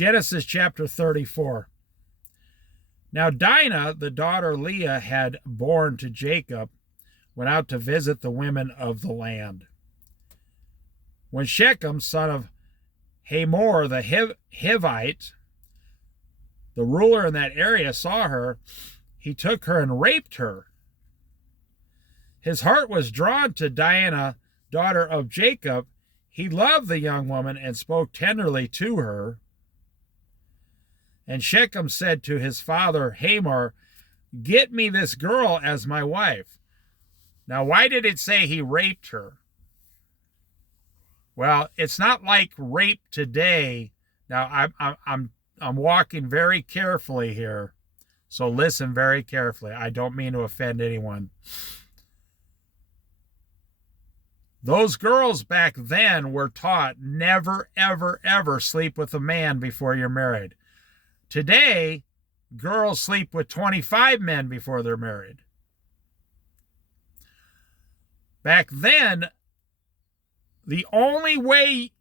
Genesis chapter 34. Now Dinah, the daughter Leah had born to Jacob, went out to visit the women of the land. When Shechem, son of Hamor the Hivite, the ruler in that area, saw her, he took her and raped her. His heart was drawn to Dinah, daughter of Jacob. He loved the young woman and spoke tenderly to her. And Shechem said to his father Hamor, "Get me this girl as my wife." Now, why did it say he raped her? Well, it's not like rape today. Now, I'm walking very carefully here, so listen very carefully. I don't mean to offend anyone. Those girls back then were taught never, ever, ever sleep with a man before you're married. Today, girls sleep with 25 men before they're married. Back then, the only way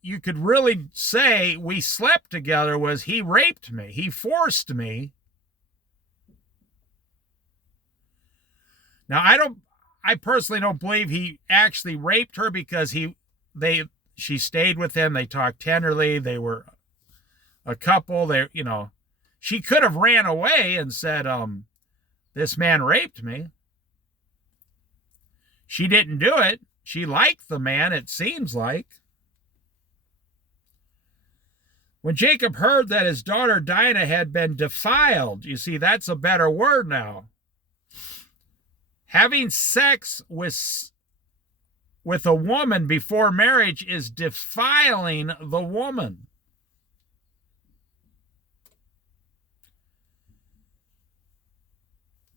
you could really say we slept together was he raped me. He forced me. Now, I personally don't believe he actually raped her, because she stayed with him. They talked tenderly. They were a couple. She could have ran away and said, this man raped me. She didn't do it. She liked the man, it seems like. When Jacob heard that his daughter Dinah had been defiled, you see, that's a better word now. Having sex with a woman before marriage is defiling the woman.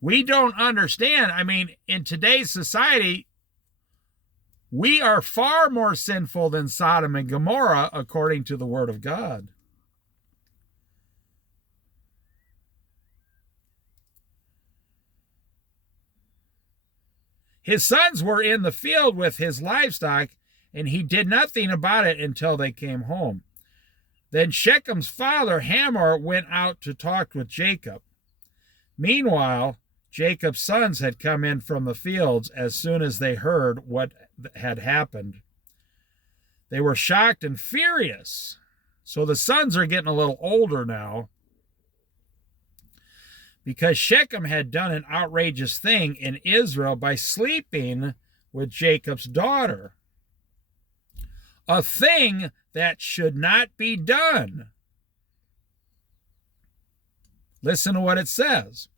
We don't understand. I mean, in today's society, we are far more sinful than Sodom and Gomorrah, according to the Word of God. His sons were in the field with his livestock, and he did nothing about it until they came home. Then Shechem's father, Hamor, went out to talk with Jacob. Meanwhile, Jacob's sons had come in from the fields as soon as they heard what had happened. They were shocked and furious. So the sons are getting a little older now, because Shechem had done an outrageous thing in Israel by sleeping with Jacob's daughter. A thing that should not be done. Listen to what it says.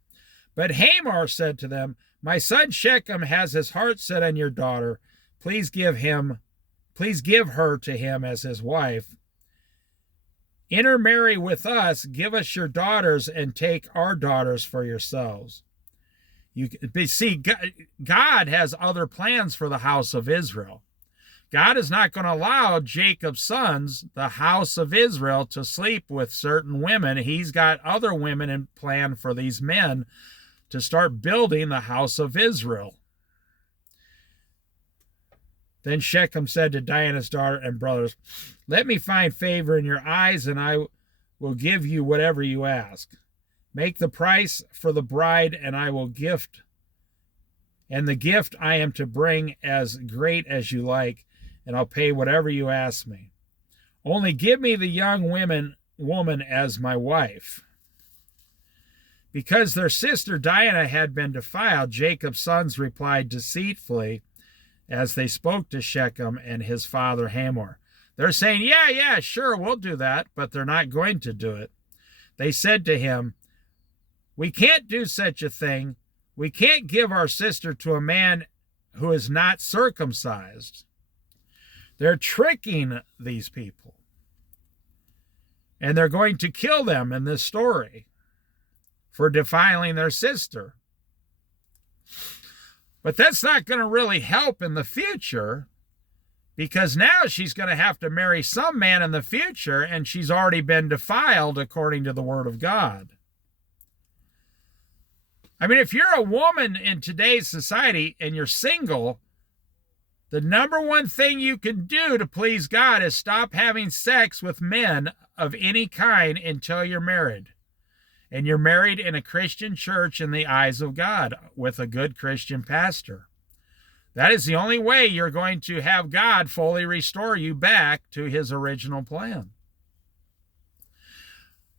But Hamor said to them, "My son Shechem has his heart set on your daughter. Please give her to him as his wife. Intermarry with us, give us your daughters, and take our daughters for yourselves." See, God has other plans for the house of Israel. God is not going to allow Jacob's sons, the house of Israel, to sleep with certain women. He's got other women in plan for these men to start building the house of Israel. Then Shechem said to Dinah's daughter and brothers, "Let me find favor in your eyes, and I will give you whatever you ask. Make the price for the bride, and I will gift, and the gift I am to bring as great as you like, and I'll pay whatever you ask me. Only give me the young woman as my wife." Because their sister Dinah had been defiled, Jacob's sons replied deceitfully as they spoke to Shechem and his father Hamor. They're saying, yeah, sure, we'll do that, but they're not going to do it. They said to him, "We can't do such a thing. We can't give our sister to a man who is not circumcised." They're tricking these people. And they're going to kill them in this story for defiling their sister. But that's not going to really help in the future, because now she's going to have to marry some man in the future, and she's already been defiled according to the Word of God. I mean, if you're a woman in today's society and you're single, the number one thing you can do to please God is stop having sex with men of any kind until you're married. And you're married in a Christian church in the eyes of God with a good Christian pastor. That is the only way you're going to have God fully restore you back to his original plan.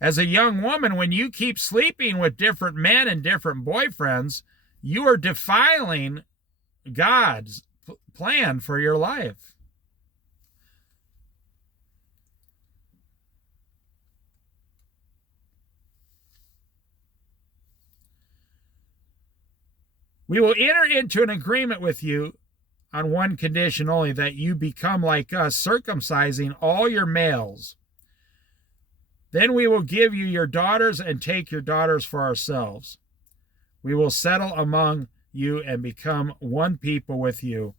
As a young woman, when you keep sleeping with different men and different boyfriends, you are defiling God's plan for your life. We will enter into an agreement with you on one condition only, that you become like us, circumcising all your males. Then we will give you your daughters and take your daughters for ourselves. We will settle among you and become one people with you.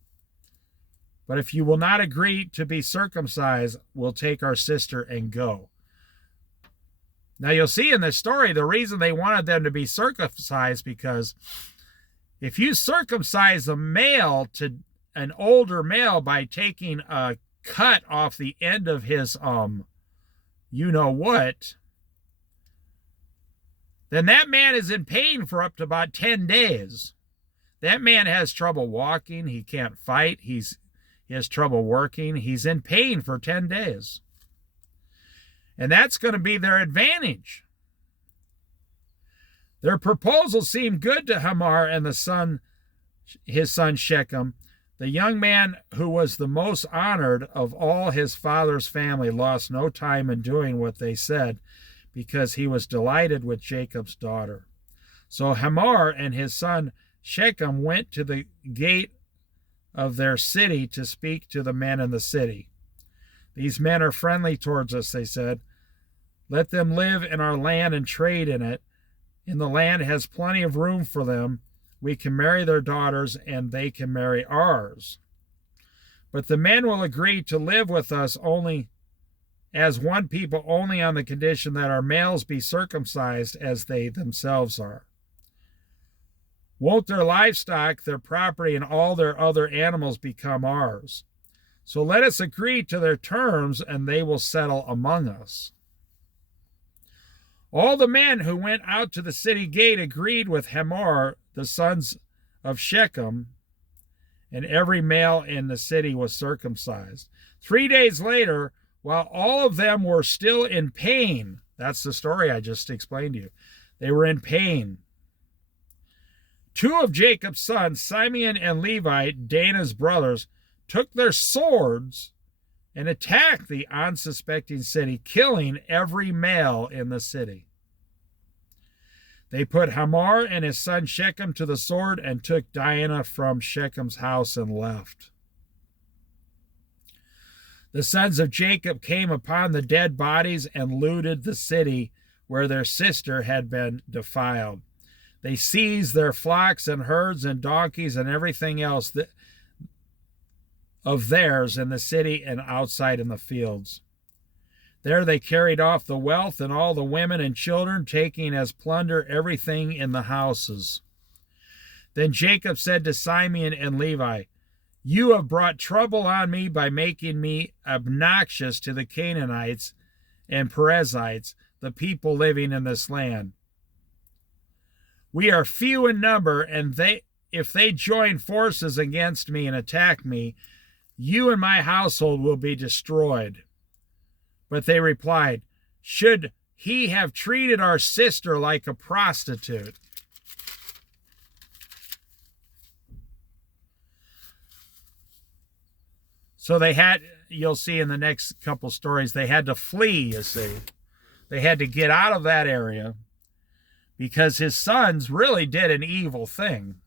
But if you will not agree to be circumcised, we'll take our sister and go. Now you'll see in this story, the reason they wanted them to be circumcised, because if you circumcise a male to an older male by taking a cut off the end of his you know what, then that man is in pain for up to about 10 days. That man has trouble walking. He can't fight. He has trouble working. He's in pain for 10 days. And that's going to be their advantage. Their proposal seemed good to Hamor and his son Shechem. The young man who was the most honored of all his father's family lost no time in doing what they said, because he was delighted with Jacob's daughter. So Hamor and his son Shechem went to the gate of their city to speak to the men in the city. These men are friendly towards us, they said. Let them live in our land and trade in it. And the land has plenty of room for them. We can marry their daughters and they can marry ours. But the men will agree to live with us only as one people, only on the condition that our males be circumcised as they themselves are. Won't their livestock, their property, and all their other animals become ours? So let us agree to their terms and they will settle among us. All the men who went out to the city gate agreed with Hamor, the sons of Shechem, and every male in the city was circumcised. 3 days later, while all of them were still in pain, that's the story I just explained to you, they were in pain. 2 of Jacob's sons, Simeon and Levi, Dinah's brothers, took their swords and attacked the unsuspecting city, killing every male in the city. They put Hamor and his son Shechem to the sword and took Dinah from Shechem's house and left. The sons of Jacob came upon the dead bodies and looted the city where their sister had been defiled. They seized their flocks and herds and donkeys and everything else of theirs in the city and outside in the fields. There they carried off the wealth and all the women and children, taking as plunder everything in the houses. Then Jacob said to Simeon and Levi, "You have brought trouble on me by making me obnoxious to the Canaanites and Perizzites, the people living in this land. We are few in number, and if they join forces against me and attack me, you and my household will be destroyed." But they replied, "Should he have treated our sister like a prostitute?" So they had, you'll see in the next couple stories, they had to flee, you see. They had to get out of that area because his sons really did an evil thing.